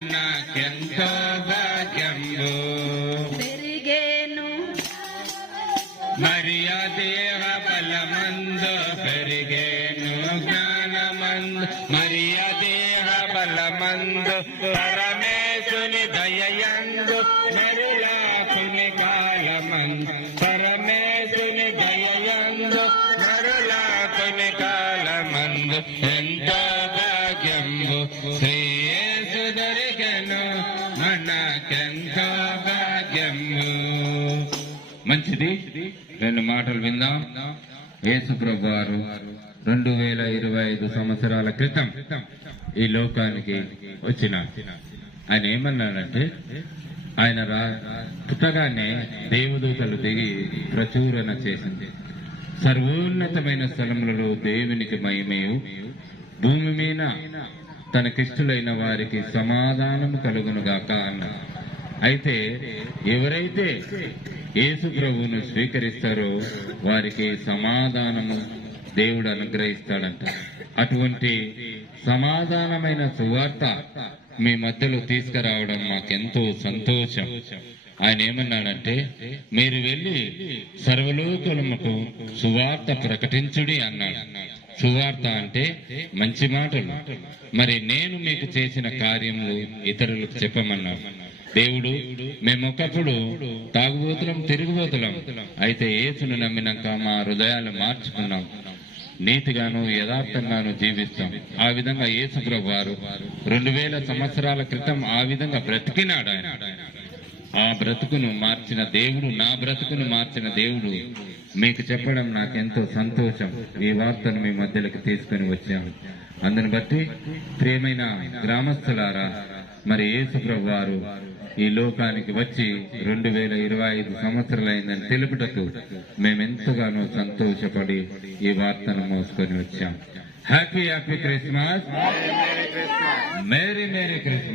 నాకెంతో భాగ్యంబు పెరిగేను మరియ దేహ బలమందు పెరిగేను జ్ఞానమందు మరియ దేహ బలమందు పరమేశుని దయయందు మరులాకుని కాలమందు పరమేశుని దయయందు మరులాకుని కాలమందు ఎంతో భాగ్యంబు శ్రీయేసు దొరికెను మనకెంతో భాగ్యము. మంచిది, రెండు మాటలు విందాం. యేసు ప్రభు వారు 2025 సంవత్సరాల క్రితం ఈ లోకానికి వచ్చిన ఆయన ఏమన్నాడంటే, ఆయన పుట్టగానే దేవదూతలు దిగి ప్రచురణ చేసింది. సర్వోన్నతమైన స్థలములలో దేవునికి మహిమయు, భూమి మీద తనకిష్టులైన వారికి సమాధానము కలుగునుగాక అన్నారు. అయితే ఎవరైతే యేసు ప్రభువును స్వీకరిస్తారో వారికి సమాధానము దేవుడు అనుగ్రహిస్తాడంట. అటువంటి సమాధానమైన సువార్త మీ మధ్యలో తీసుకురావడం మాకెంతో సంతోషం. ఆయన ఏమన్నాడంటే, మీరు వెళ్ళి సర్వలోకములకు సువార్త ప్రకటించుడి అన్నాడు. సువార్త అంటే మంచి మాటలు. మరి నేను మీకు చేసిన కార్యములు ఇతరులకు చెప్పమన్నాడు దేవుడు. మేమొకప్పుడు తాగుబోతులం, తిరుగుబోతులం. అయితే యేసును నమ్మినాక మా హృదయాలు మార్చుకున్నాం, నీతిగాను యథార్థంగాను జీవిస్తాం. ఆ విధంగా యేసు ప్రభు వారు 2000 సంవత్సరాల క్రితం ఆ విధంగా బ్రతికినాడు. ఆయన ఆ బ్రతుకును మార్చిన దేవుడు, నా బ్రతుకును మార్చిన దేవుడు మీకు చెప్పడం నాకెంతో సంతోషం. ఈ వార్తను మీ మధ్యలోకి తీసుకుని వచ్చాము. అందుని బట్టి ప్రియమైన గ్రామస్తులారా, మరి యేసు ప్రభు వారు ఈ లోకానికి వచ్చి 2025 సంవత్సరాలైందని తెలుపుటకు మేమెంతగానో సంతోషపడి ఈ వార్తను మోసుకొని వచ్చాం. Happy happy Christmas, merry merry Christmas.